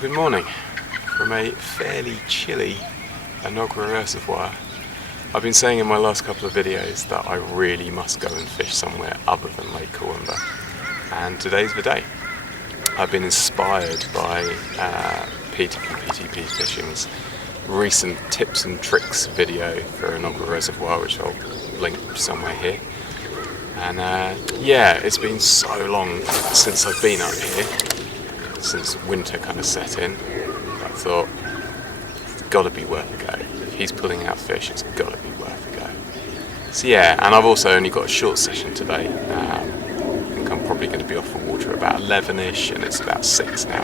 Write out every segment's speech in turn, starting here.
Well, good morning from a fairly chilly Enoggera Reservoir. I've been saying in my last couple of videos that I really must go and fish somewhere other than Lake Kawemba, and today's the day. I've been inspired by Peter from PTP Fishing's recent tips and tricks video for Enoggera Reservoir, which I'll link somewhere here. And yeah, it's been so long since I've been up here, since winter kind of set in. I thought, it's got to be worth a go. If he's pulling out fish, it's got to be worth a go. So yeah, and I've also only got a short session today. I think I'm probably going to be off the water about 11ish, and it's about 6 now.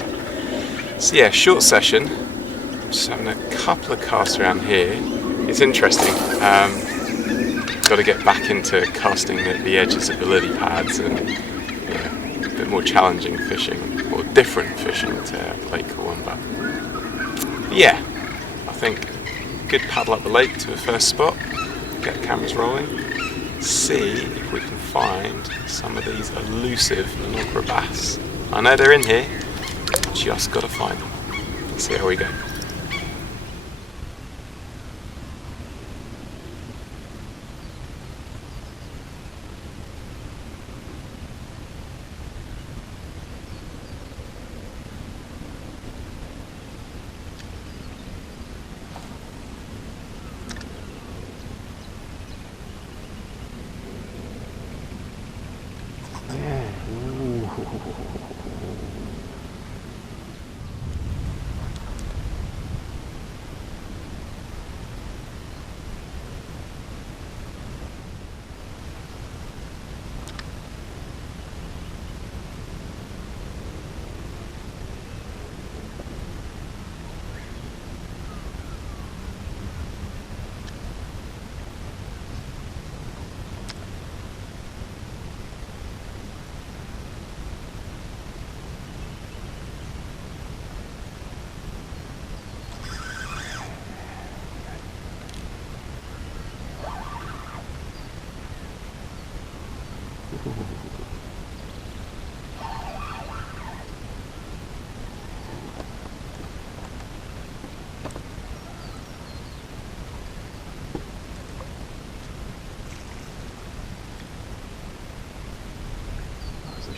So yeah, short session. I'm just having a couple of casts around here. It's interesting. Got to get back into casting the edges of the lily pads and a bit more challenging fishing, or different fishing to Lake Kawemba. Yeah, I think good paddle up the lake to the first spot, get the cameras rolling, see if we can find some of these elusive Enoggera bass. I know they're in here, just got to find them. Let's see how we go.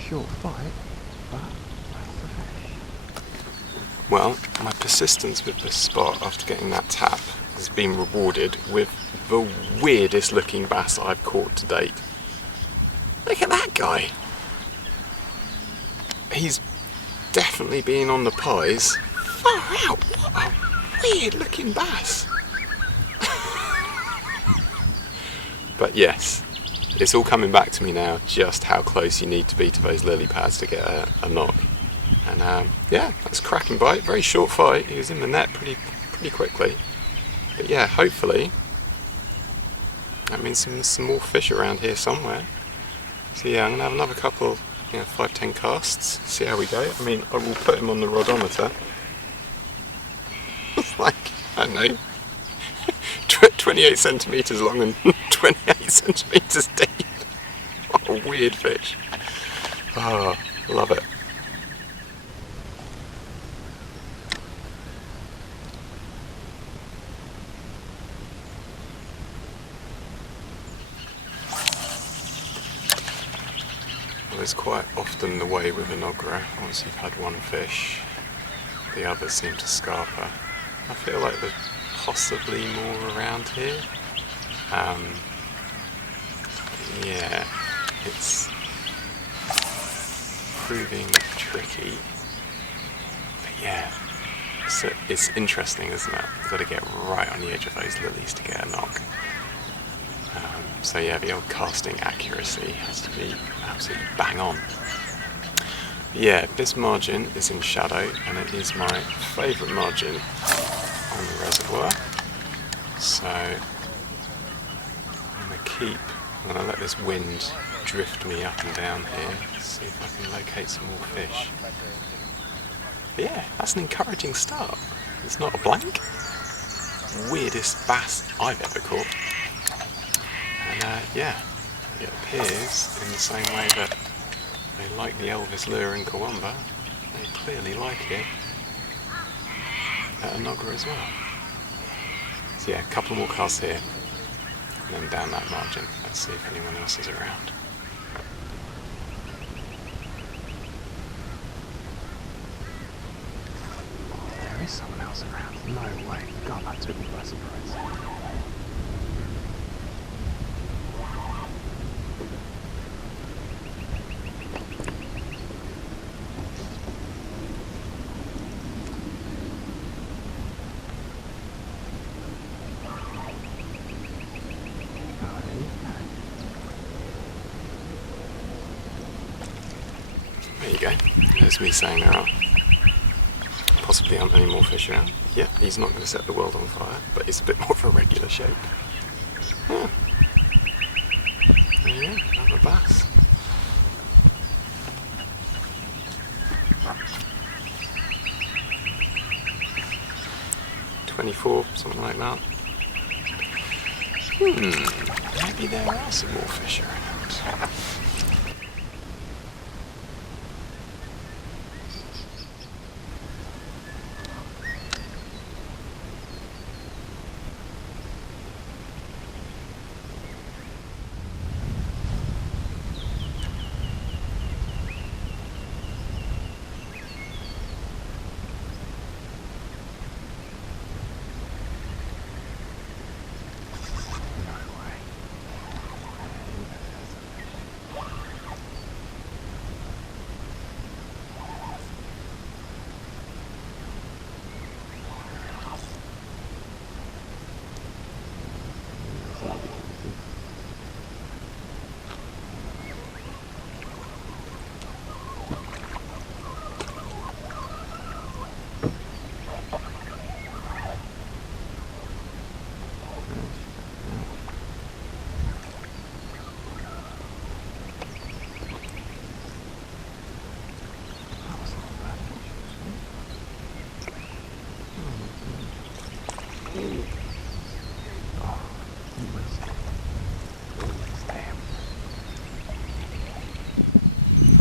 Short fight, but that's the fish. Well, my persistence with this spot after getting that tap has been rewarded with the weirdest looking bass I've caught to date. Look at that guy! He's definitely been on the pies. Far out! What a weird looking bass! But yes, it's all coming back to me now, just how close you need to be to those lily pads to get a knock. And yeah, that's a cracking bite, very short fight. He was in the net pretty quickly. But yeah, hopefully that means some more fish around here somewhere. So yeah, I'm gonna have another couple, 5-10 casts, see how we go. I mean, I will put him on the rodometer. It's like, I don't know, 28 centimetres long and 28 centimetres deep. What a weird fish. Oh, love it. Well, it's quite often the way with Enoggera. Once you've had one fish, the others seem to scarper. I feel like there's possibly more around here. Yeah, it's proving tricky. But yeah, it's interesting, isn't it? You've got to get right on the edge of those lilies to get a knock. So yeah, the old casting accuracy has to be absolutely bang on. Yeah, this margin is in shadow, and it is my favourite margin on the reservoir. So I'm going to let this wind drift me up and down here, see if I can locate some more fish. But yeah, that's an encouraging start. It's not a blank. Weirdest bass I've ever caught. And yeah, it appears in the same way that they like the Elvis lure in Kawemba. They clearly like it. at Enoggera as well. So yeah, a couple more casts here, and then down that margin. Let's see if anyone else is around. There is someone else around. No way. God, that took me by surprise. There you go. There's me saying there are possibly aren't any more fish around. Yeah, he's not going to set the world on fire, but it's a bit more of a regular shape. Yeah. There you go, another bass. $24, something like that. Maybe there are some more fish around.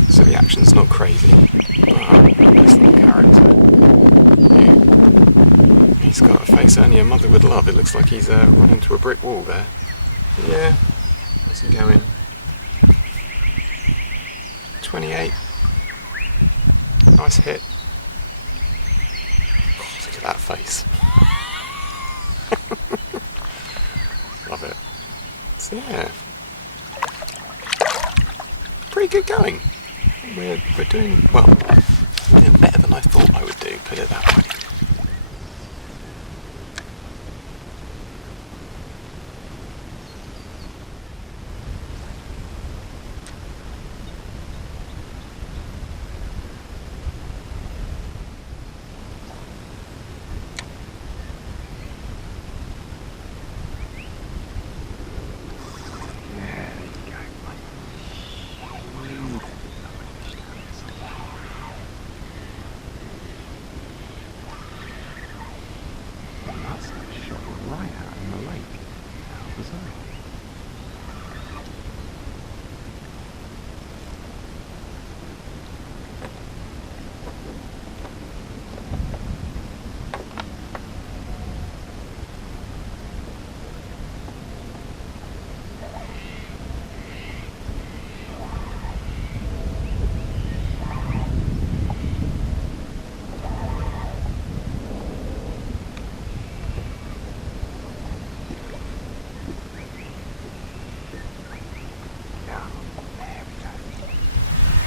So the action's not crazy, but this little character, he's got a face only a mother would love. It looks like he's run into a brick wall there. Yeah, where's he going? 28. Nice hit. God, look at that face. Love it. So yeah, pretty good going. We're doing, well, we're doing better than I thought I would do, put it that way.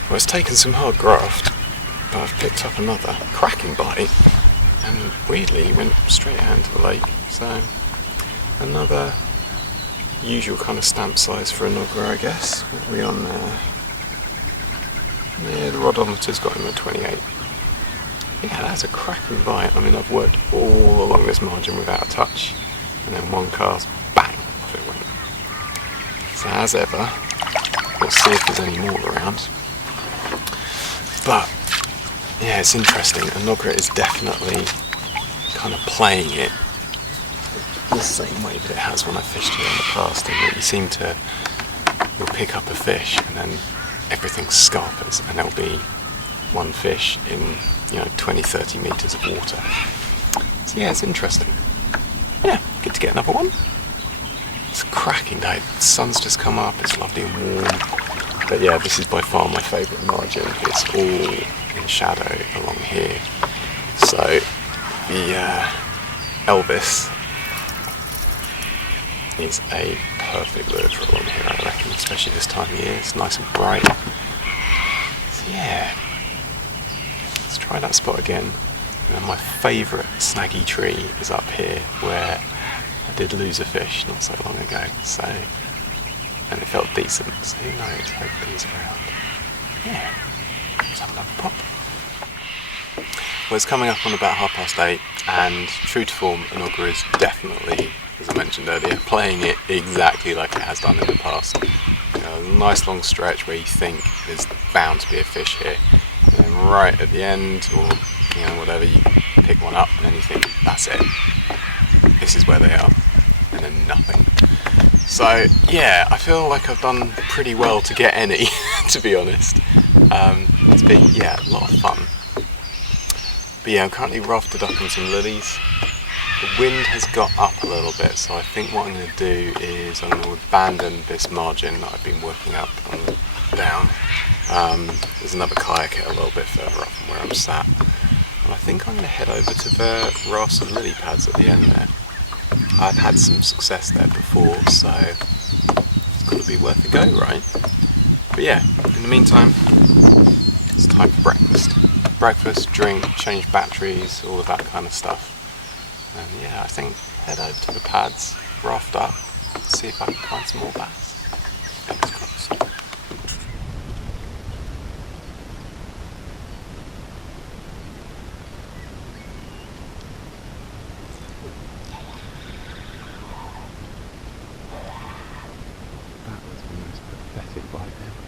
Well, it's taken some hard graft, but I've picked up another cracking bite, and weirdly he went straight out into the lake. So another usual kind of stamp size for Enoggera, I guess. What are we on there? Yeah, the rodometer's got him at 28. Yeah, that's a cracking bite. I mean, I've worked all along this margin without a touch, and then one cast, bang, off it went. So as ever, we'll see if there's any more around. But yeah, it's interesting. Enoggera is definitely kind of playing it the same way that it has when I fished here in the past, and that you seem to, you'll pick up a fish and then everything scarpers, and there'll be one fish in 20-30 meters of water. So yeah, it's interesting. Yeah, good to get another one. It's a cracking day. The sun's just come up, it's lovely and warm. But yeah, this is by far my favourite margin. It's all in shadow along here. So the Elvis is a perfect lure for along here, I reckon, especially this time of year. It's nice and bright. So yeah, let's try that spot again. And my favourite snaggy tree is up here, where I did lose a fish not so long ago. So, and it felt decent. So who knows? Hopefully he's around. Yeah, let's have another pop. Well, it's coming up on about 8:30, and true to form, Enoggera is definitely, as I mentioned earlier, playing it exactly like it has done in the past. You know, a nice long stretch where you think there's bound to be a fish here, and then right at the end, or you know, whatever, you pick one up and then you think, that's it, this is where they are, and then nothing. So yeah, I feel like I've done pretty well to get any, to be honest. It's been, yeah, a lot of fun. But yeah, I'm currently rafted up on some lilies. The wind has got up a little bit, so I think what I'm going to do is I'm going to abandon this margin that I've been working up and down. There's another kayak a little bit further up from where I'm sat. And I think I'm going to head over to the rafts and lily pads at the end there. I've had some success there before, so it's got to be worth a go, right? But yeah, in the meantime, it's time for breakfast. Breakfast, drink, change batteries, all of that kind of stuff. And yeah, I think head over to the pads, raft up, see if I can find some more bass. Fingers crossed. That was the most pathetic bite ever.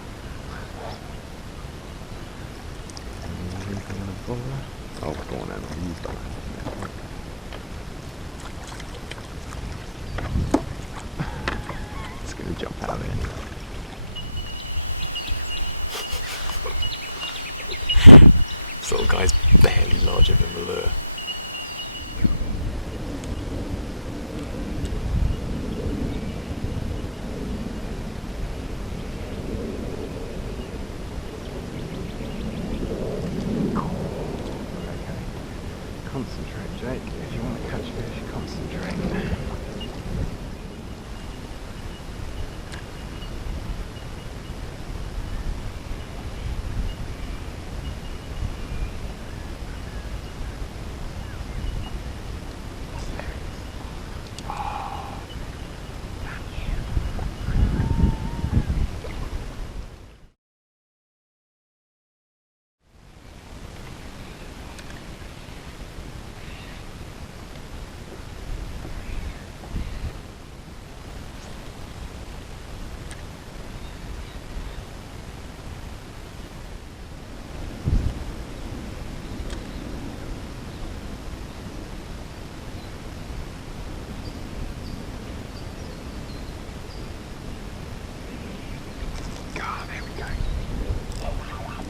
Anything on a bowler? Oh, go on then, I'll use that. It's going to jump out of it anyway. This little guy's barely larger than the lure. Concentrate, Jake. If you want to catch fish, concentrate.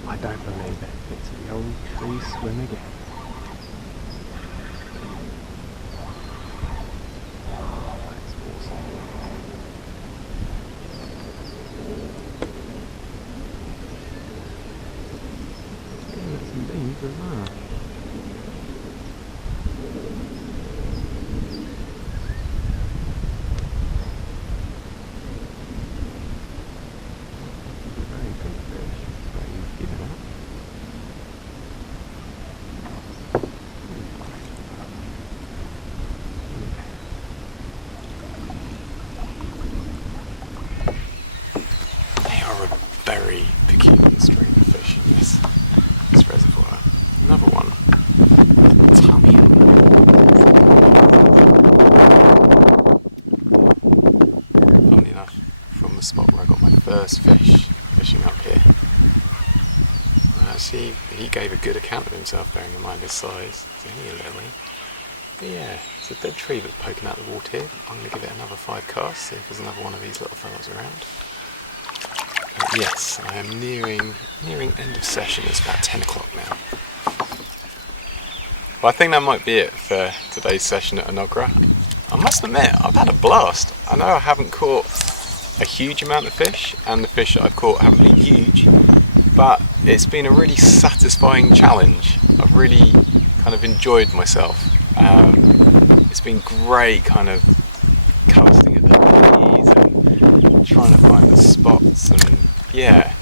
I don't believe it. It's the old tree swim again. Oh, that's awesome. Getting at some beans as well. Very good fish. But he's given up. They are a very peculiar string of fish in this reservoir. Another one. Tummy. Funnily enough, from the spot where I got my first fish fishing up here. Actually, he gave a good account of himself, bearing in mind his size. It's only a lily. But yeah, it's a dead tree that's poking out the water here. I'm going to give it another 5 casts, see if there's another one of these little fellas around. But yes, I am nearing end of session. It's about 10 o'clock now. Well, I think that might be it for today's session at Enoggera. I must admit, I've had a blast. I know I haven't caught a huge amount of fish, and the fish that I've caught haven't been huge, but it's been a really satisfying challenge. I've really kind of enjoyed myself. It's been great kind of casting at the lilies and trying to find the spots, and yeah,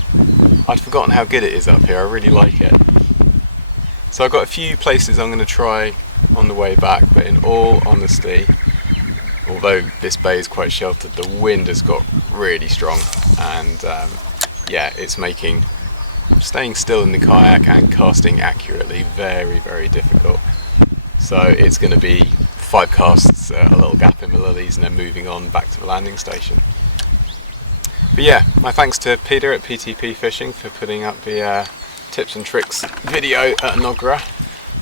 I'd forgotten how good it is up here. I really like it. So I've got a few places I'm going to try on the way back, but in all honesty, although this bay is quite sheltered, the wind has got really strong, and yeah, it's making staying still in the kayak and casting accurately very, very difficult. So it's going to be 5 casts, a little gap in the lilies, and then moving on back to the landing station. But yeah, my thanks to Peter at PTP Fishing for putting up the tips and tricks video at Enoggera,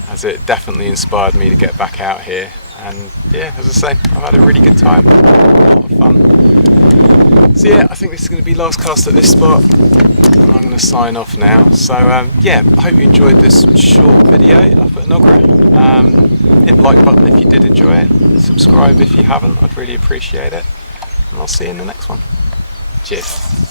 as it definitely inspired me to get back out here. And yeah, as I say, I've had a really good time, a lot of fun. So yeah, I think this is going to be last cast at this spot, and I'm going to sign off now. So yeah, I hope you enjoyed this short video up at Enoggera. Hit the like button if you did enjoy it, subscribe if you haven't, I'd really appreciate it, and I'll see you in the next one. Cheers.